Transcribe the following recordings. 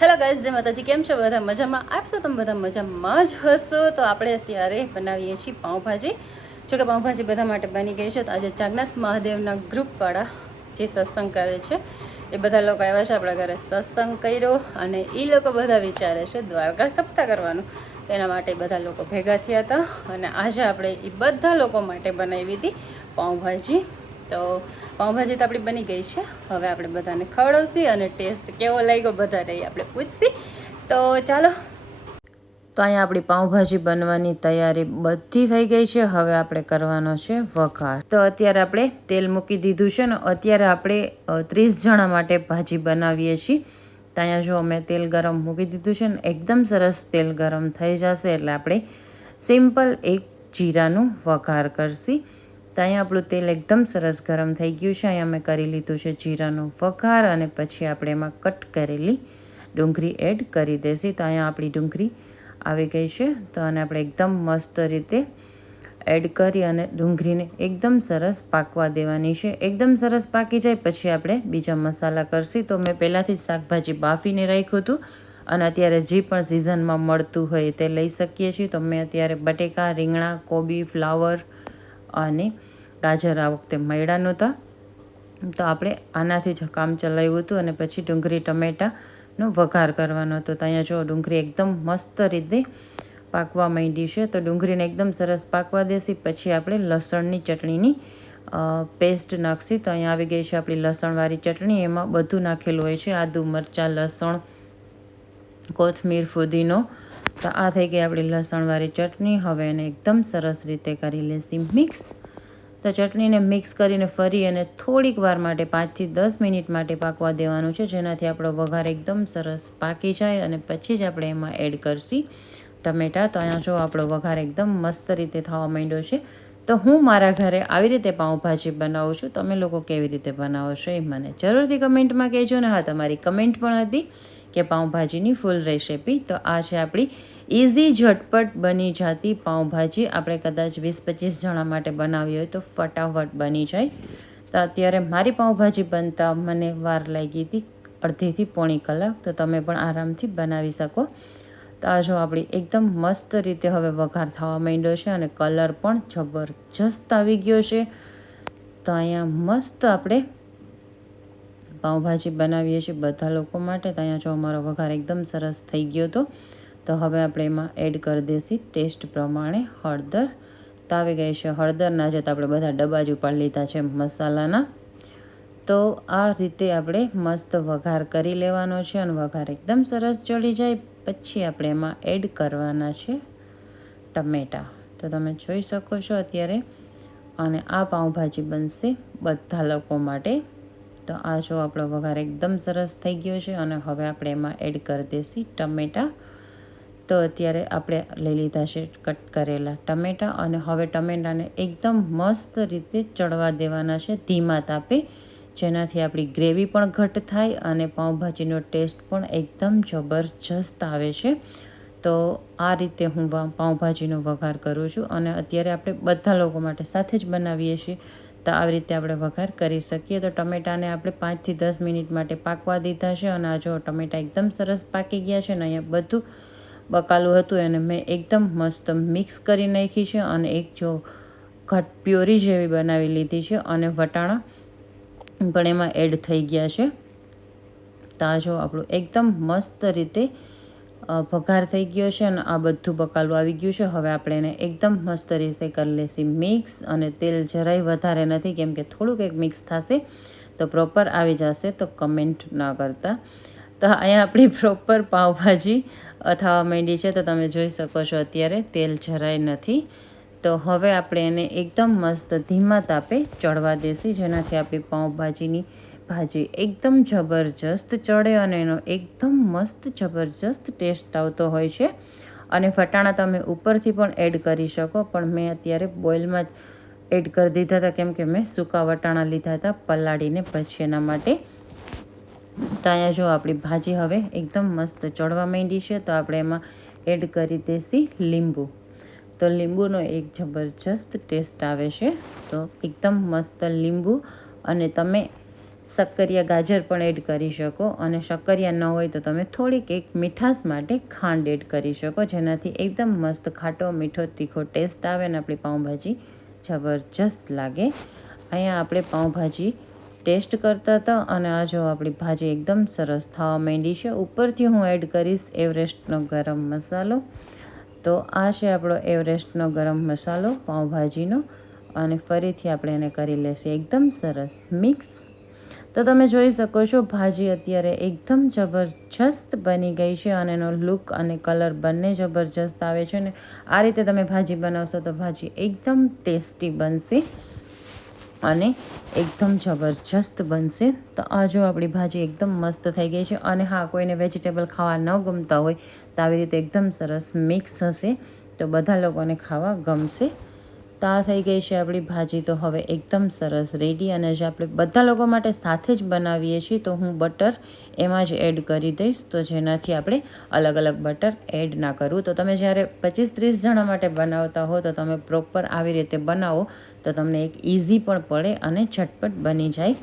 Hello guys જે માતાજી. કેમ છો? બધા મજામાં? આપશો તમે બધા મજામાં જ હશો? તો આપણે અત્યારે બનાવીએ છીએ પાઉંભાજી. જોકે પાઉંભાજી બધા માટે બની ગઈ છે, તો આજે જગન્નાથ મહાદેવના ગ્રુપવાળા જે સત્સંગ કરે છે, એ બધા લોકો આવ્યા છે આપણા ઘરે સત્સંગ કર્યો અને એ લોકો બધા વિચારે છે દ્વારકા સપ્તાહ કરવાનું. તેના માટે બધા લોકો ભેગા થયા હતા અને આજે આપણે એ બધા લોકો માટે બનાવી હતી પાઉંભાજી. તો પાઉંભાજી તો આપણી બની ગઈ છે. હવે આપણે બધાને ખવડાવશી અને ટેસ્ટ કેવો લાગ્યો બધાને આપણે પૂછશી. તો ચાલો. તો અહીંયા આપણી પાઉંભાજી બનવાની તૈયારી બધી થઈ ગઈ છે. હવે આપણે કરવાનો છે વઘાર. તો અત્યારે આપણે તેલ મૂકી દીધું છે ને અત્યારે આપણે ત્રીસ જણા માટે ભાજી બનાવીએ છીએ. તો અહીંયા જો મેં તેલ ગરમ મૂકી દીધું છે ને એકદમ સરસ તેલ ગરમ થઈ જશે એટલે આપણે સિમ્પલ એક જીરાનું વઘાર કરશી. તો અહીંયા આપણું તેલ એકદમ સરસ ગરમ થઈ ગયું છે. અહીંયા મેં કરી લીધું છે જીરાનું વઘાર અને પછી આપણે એમાં કટ કરેલી ડુંગળી એડ કરી દઈશી તો અહીંયા આપણી ડુંગળી આવી ગઈ છે. તો આને આપણે એકદમ મસ્ત રીતે એડ કરી અને ડુંગળીને એકદમ સરસ પાકવા દેવાની છે. એકદમ સરસ પાકી જાય પછી આપણે બીજા મસાલા કરશી. તો મેં પહેલાંથી જ શાકભાજી બાફીને રાખ્યું હતું અને અત્યારે જે પણ સિઝનમાં મળતું હોય તે લઈ શકીએ છીએ. તો મેં અત્યારે બટેકા, રીંગણા, કોબી, ફ્લાવર અને ગાજર આ વખતે મળ્યા નહોતા. તો આપણે આનાથી જ કામ ચલાવ્યું હતું અને પછી ડુંગળી, ટમેટાનો વઘાર કરવાનો હતો. તો અહીંયા જો ડુંગળી એકદમ મસ્ત રીતે પાકવા માંડી છે. તો ડુંગળીને એકદમ સરસ પાકવા દેસી પછી આપણે લસણની ચટણીની પેસ્ટ નાખશી. તો અહીંયા આવી ગઈ છે આપણી લસણવાળી ચટણી. એમાં બધું નાખેલું હોય છે. આદુ, મરચાં, લસણ, કોથમીર, ફુદીનો. તો આ થઈ ગઈ આપણી લસણવાળી ચટણી. હવે એને એકદમ સરસ રીતે કરી લેશી મિક્સ. તો ચટણીને મિક્સ કરીને ફરી અને થોડીક વાર માટે પાંચથી દસ મિનિટ માટે પાકવા દેવાનું છે. જેનાથી આપણો વઘાર એકદમ સરસ પાકી જાય અને પછી જ આપણે એમાં એડ કરશી ટમેટાં. તો અહીંયા જો આપણો વઘાર એકદમ મસ્ત રીતે થવા માંડ્યો છે. તો હું મારા ઘરે આવી રીતે પાઉંભાજી બનાવું છું. તમે લોકો કેવી રીતે બનાવો છો એ મને જરૂરથી કમેન્ટમાં કહેજો. ને હા, તમારી કમેન્ટ પણ હતી કે પાઉંભાજીની ફૂલ રેસીપી. તો આ છે આપણી ઇઝી ઝટપટ બની જતી પાઉંભાજી. આપણે કદાચ વીસ પચીસ જણા માટે બનાવી હોય તો ફટાફટ બની જાય. તો અત્યારે મારી પાઉંભાજી બનતા મને વાર લાગી હતી અડધીથી પોણી કલાક. તો તમે પણ આરામથી બનાવી શકો. તો આ જો આપણી એકદમ મસ્ત રીતે હવે વઘાર થવા માંડ્યો છે અને કલર પણ જબરજસ્ત આવી ગયો છે. તો અહીંયા મસ્ત આપણે પાઉંભાજી બનાવીએ છીએ બધા લોકો માટે. તો અહીંયા જો અમારો વઘાર એકદમ સરસ થઈ ગયો હતો. તો હવે આપણે એમાં એડ કરી દઈશું ટેસ્ટ પ્રમાણે હળદર. તાવી ગઈ છે હળદરના જે તો આપણે બધા ડબ્બા જ ઉપાડી લીધા છે મસાલાના. તો આ રીતે આપણે મસ્ત વઘાર કરી લેવાનો છે અને વઘાર એકદમ સરસ ચડી જાય. પછી આપણે એમાં એડ કરવાના છે ટમેટાં. તો તમે જોઈ શકો છો અત્યારે. અને આ પાઉંભાજી બનશે બધા લોકો માટે. તો આ જો આપણો વઘાર એકદમ સરસ થઈ ગયો છે અને હવે આપણે એમાં એડ કરી દઈશું ટમેટાં. તો અત્યારે આપણે લઈ લીધા છે કટ કરેલા ટમેટાં અને હવે ટમેટાને એકદમ મસ્ત રીતે ચડવા દેવાના છે ધીમા તાપે, જેનાથી આપણી ગ્રેવી પણ ઘટ થાય અને પાઉંભાજીનો ટેસ્ટ પણ એકદમ જબરજસ્ત આવે છે. તો આ રીતે હું પાઉંભાજીનો વઘાર કરું છું અને અત્યારે આપણે બધા લોકો માટે સાથે જ બનાવીએ છીએ. તો આવી રીતે આપણે વઘાર કરી શકીએ. તો ટમેટાને આપણે પાંચથી દસ મિનિટ માટે પાકવા દીધા છે અને આ જો ટમેટા એકદમ સરસ પાકી ગયા છે ને અહીંયા બધું બકાલું હતું એને મેં એકદમ મસ્ત મિક્સ કરી નાખી છે અને એક જો ઘટ પ્યોરી જેવી બનાવી લીધી છે અને વટાણા પણ એમાં એડ થઈ ગયા છે. તો આ જો આપણું એકદમ મસ્ત રીતે ભગાર થઈ ગયો છે અને આ બધું બકાલું આવી ગયું છે. હવે આપણે એને એકદમ મસ્ત રીતે કરી લેશી મિક્સ અને તેલ જરાય વધારે નથી કેમ કે થોડુંક એક મિક્સ થશે તો પ્રોપર આવી જશે તો કમેન્ટ ન કરતા. તો અહીંયા આપણી પ્રોપર પાવભાજી થવા માંડી છે તો તમે જોઈ શકો છો અત્યારે તેલ જરાય નથી. તો હવે આપણે એને એકદમ મસ્ત ધીમા તાપે ચડવા દેશી, જેનાથી આપણી પાઉંભાજીની ભાજી એકદમ જબરજસ્ત ચડે અને એનો એકદમ મસ્ત જબરજસ્ત ટેસ્ટ આવતો હોય છે. અને ફટાણા તમે ઉપરથી પણ એડ કરી શકો, પણ મેં અત્યારે બોઇલમાં જ એડ કરી દીધા હતા, કેમ કે મેં સૂકા વટાણા લીધા હતા પલાળીને પછી એના માટે તો અહીંયા જો આપણી ભાજી હવે એકદમ મસ્ત ચડવા માંડી છે, તો આપણે એમાં એડ કરી દેશી લીંબુ. તો લીંબુનો એક જબરજસ્ત ટેસ્ટ આવે છે. તો એકદમ મસ્ત લીંબુ અને તમે શક્કરિયા ગાજર પણ એડ કરી શકો અને શક્કરિયા ન હોય તો તમે થોડીક એક મીઠાશ માટે ખાંડ એડ કરી શકો, જેનાથી એકદમ મસ્ત ખાટો, મીઠો, તીખો ટેસ્ટ આવે અને આપણી પાઉંભાજી જબરજસ્ત લાગે. અહીંયા આપણે પાઉંભાજી ટેસ્ટ કરતા હતા અને આ જો આપણી ભાજી એકદમ સરસ થવા માંડી છે. ઉપરથી હું એડ કરીશ એવરેસ્ટનો ગરમ મસાલો. તો આ છે આપણો એવરેસ્ટનો ગરમ મસાલો, પાઉંભાજીનો. અને ફરીથી આપણે એને કરી લેશું. એકદમ સરસ મિક્સ. તો તમે જોઈ શકો છો, ભાજી અત્યારે એકદમ જબરજસ્ત બની ગઈ છે અને એનો લુક અને કલર બંને જબરજસ્ત આવે છે. ને આ રીતે તમે ભાજી બનાવશો તો ભાજી એકદમ ટેસ્ટી બનશે. અને એકદમ જબરજસ્ત બનશે. તો આ જો આપણી ભાજી એકદમ મસ્ત થઈ ગઈ છે અને હા, કોઈને વેજીટેબલ ખાવા ન ગમતા હોય તો આવી રીતે એકદમ સરસ મિક્સ હશે. તો બધા લોકોને ખાવા ગમશે. તો થઈ ગઈ છે આપણી ભાજી. તો હવે એકદમ સરસ રેડી અને જે આપણે બધા લોકો માટે સાથે જ બનાવીએ છીએ, તો હું બટર એમાં જ એડ કરી દઈશ. તો જેનાથી આપણે અલગ અલગ બટર એડ ના કરવું તો તમે જ્યારે પચીસ ત્રીસ જણા માટે બનાવતા હો, તો તમે પ્રોપર આવી રીતે બનાવો, તો તમને એક ઇઝી પણ પડે અને ઝટપટ બની જાય.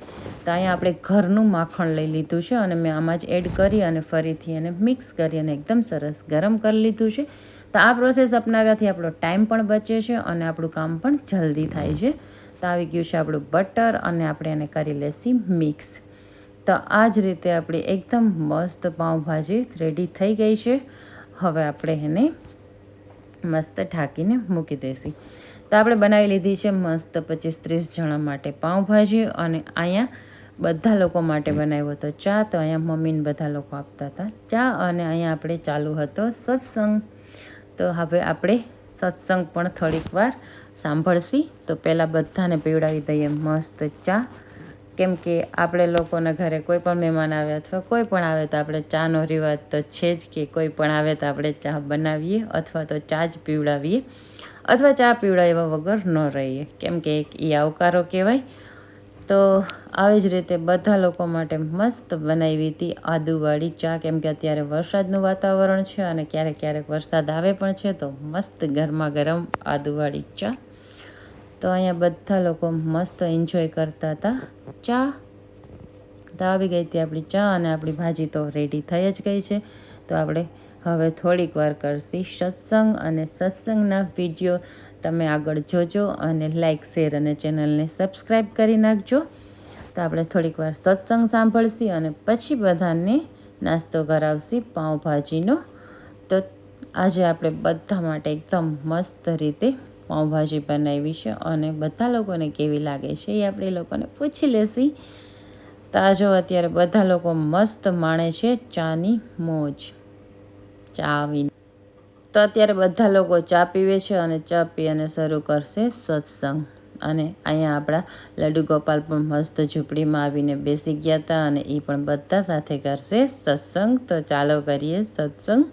તો અહીંયા આપણે ઘરનું માખણ લઈ લીધું છે અને મેં આમાં જ એડ કરી અને ફરીથી એને મિક્સ કરી અને એકદમ સરસ ગરમ કરી લીધું છે. તો આ પ્રોસેસ અપનાવ્યાથી આપણો ટાઈમ પણ બચે છે અને આપણું કામ પણ જલ્દી થાય છે. તો આવી ગયું છે આપણું બટર અને આપણે એને કરી લેશી મિક્સ તો આ જ રીતે આપણી એકદમ મસ્ત પાઉંભાજી રેડી થઈ ગઈ છે. હવે આપણે એને મસ્ત ઢાંકીને મૂકી દેશી. તો આપણે બનાવી લીધી છે મસ્ત પચીસ ત્રીસ જણા માટે પાઉંભાજી અને અહીંયા બધા લોકો માટે બનાવ્યો હતો ચા. તો અહીંયા મમ્મીને બધા લોકો આપતા હતા. ચા અને અહીંયા આપણે ચાલુ હતો સત્સંગ. તો હવે આપણે સત્સંગ પણ થોડીક વાર સાંભળશી. તો પહેલાં બધાને પીવડાવી દઈએ મસ્ત ચા. કેમ કે આપણે લોકોના ઘરે કોઈ પણ મહેમાન આવે અથવા કોઈ પણ આવે તો આપણે ચાનો રિવાજ તો છે જ કે કોઈ પણ આવે તો આપણે ચા બનાવીએ અથવા તો ચા જ પીવડાવીએ. અથવા ચા પીવડાવ્યા વગર ન રહીએ. કેમ કે એ આવકારો કહેવાય. તો આવી જ રીતે બધા લોકો માટે મસ્ત બનાવી હતી આદુવાળી ચા, કેમ કે અત્યારે વરસાદનું વાતાવરણ છે અને ક્યારેક ક્યારેક વરસાદ આવે પણ છે તો મસ્ત ગરમા ગરમ આદુવાળી ચા. તો અહીંયા બધા લોકો મસ્ત એન્જોય કરતા હતા ચા. તો આવી ગઈ હતી આપણી ચા અને આપણી ભાજી તો રેડી થઈ જ ગઈ છે. તો આપણે હવે થોડીક વાર કરશી સત્સંગ અને સત્સંગના વીડિયો તમે આગળ જોજો અને લાઇક શેર અને ચેનલને સબસ્ક્રાઈબ કરી નાખજો. તો આપણે થોડીક વાર સત્સંગ સાંભળશી અને પછી બધાને નાસ્તો કરાવશી પાઉંભાજીનો. તો આજે આપણે બધા માટે એકદમ મસ્ત રીતે પાઉંભાજી બનાવી છે અને બધા લોકોને કેવી લાગે છે એ આપણે લોકોને પૂછી લેશી. તાજો અત્યારે બધા લોકો મસ્ત માણે છે ચાની મોજ ચા તો અત્યારે બધા લોકો ચા પીવે છે અને ચા પી અને શરૂ કરશે સત્સંગ. અને અહીંયા આપણા લડુ ગોપાલ પણ મસ્ત ઝૂંપડીમાં આવીને બેસી ગયા હતા અને એ પણ બધા સાથે કરશે સત્સંગ. તો ચાલો કરીએ સત્સંગ.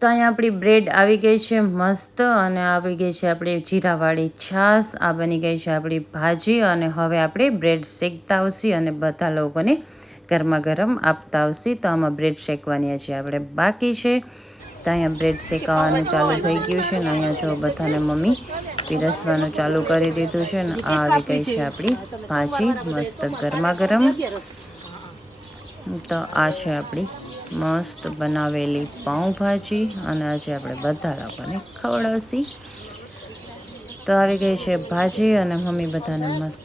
તો અહીંયા આપણી બ્રેડ આવી ગઈ છે મસ્ત અને આવી ગઈ છે આપણી જીરાવાળી છાશ. આ બની ગઈ છે આપણી ભાજી અને હવે આપણે બ્રેડ શેકતા આવશી અને બધા લોકોને ગરમા ગરમ આપતા આવશી. તો આમાં બ્રેડ શેકવાની છે આપણે બાકી છે. તો અહીંયા બ્રેડ શેકાવાનું ચાલુ થઈ ગયું છે ને અહીંયા જો બધાને મમ્મી પીરસવાનું ચાલુ કરી દીધું છે ને આ આવી ગઈ છે આપણી ભાજી. મસ્ત ગરમા ગરમ તો આ છે આપણી મસ્ત બનાવેલી પાઉંભાજી અને આજે આપણે બધા લોકોને ખવડાવશી. તો આવી ગઈ છે ભાજી અને મમ્મી બધાને મસ્ત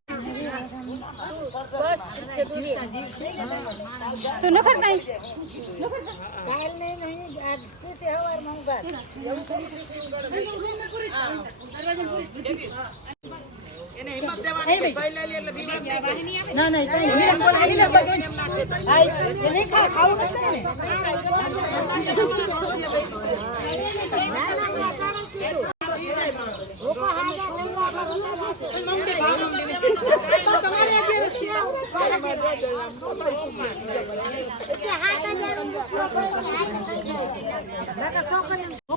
તું ન કરતા ના ના કઈ નહીં. હા, એ નહીં ખા, ખાવું નથી ને. નકર છોકરીઓને હું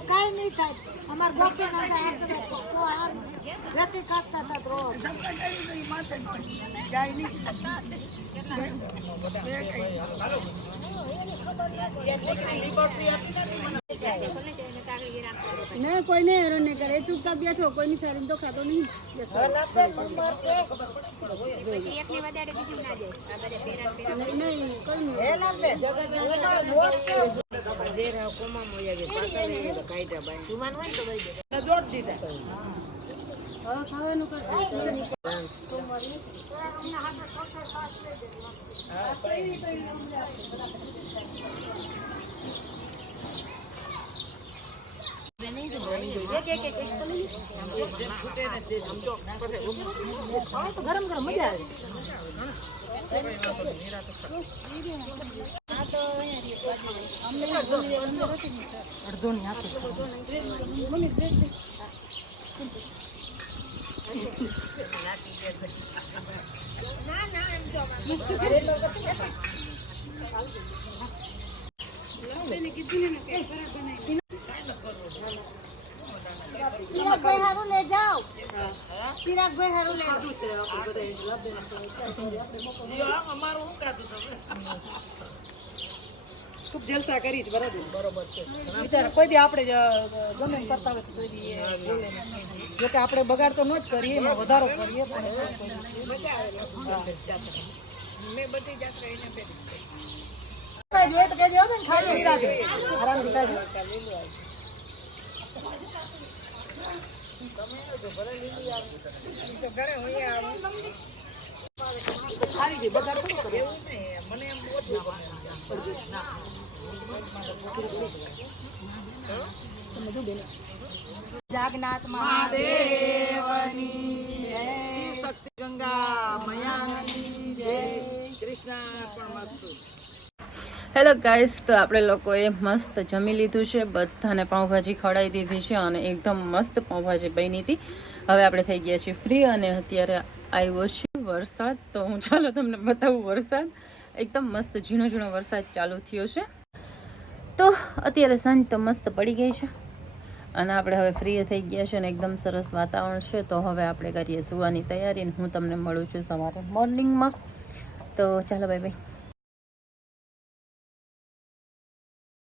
કાંઈ નહીં થાય. અમાર ગોપી ના થાય, રતી કાઢતા હતા તો રોજ. નહીં કોઈ નહીં હેરાન નહીં કરે. એ ચૂપચાપ બેઠો કોઈની સારી તો ખાતો નહીં. ખાવાનું કરતા ગરમ ગરમ મજા આવે અડધો ની આપે ચિરાગભાઈ હારું લે જાઓ ચિરાગભાઈ હારું લે ખૂબ જલસા કરી છે બરોબર બરોબર છે કોઈ દી આપણે ગમે તો કોઈ નહીં. જો કે આપણે બગાડ તો ન જ કરીએ એમાં વધારો કરીએ પણ જોઈએ તો કહેજો ખાજો નિરાંતે. આરામથી ખાજો. ખારી ગઈ, બગાડ થોડો કર્યો. જાગનાથ મહાદેવની શક્તિ ગંગા મયાની જય કૃષ્ણ. પણ મસ્તુ. હેલો ગાઈસ તો આપણે લોકોએ મસ્ત જમી લીધું છે. બધાને પાઉંભાજી ખવડાવી દીધી છે અને એકદમ મસ્ત પાઉંભાજી બની હતી. હવે આપણે થઈ ગયા છીએ ફ્રી અને અત્યારે આવ્યો છે વરસાદ. તો હું ચાલો તમને બતાવું વરસાદ. એકદમ મસ્ત ઝીણો ઝીણો વરસાદ ચાલુ થયો છે. તો અત્યારે સાંજ તો મસ્ત પડી ગઈ છે. અને આપણે હવે ફ્રી થઈ ગયા છે અને એકદમ સરસ વાતાવરણ છે. તો હવે આપણે કરીએ સુવાની તૈયારી હું તમને મળું છું સવારે મોર્નિંગમાં તો ચાલો બાય બાય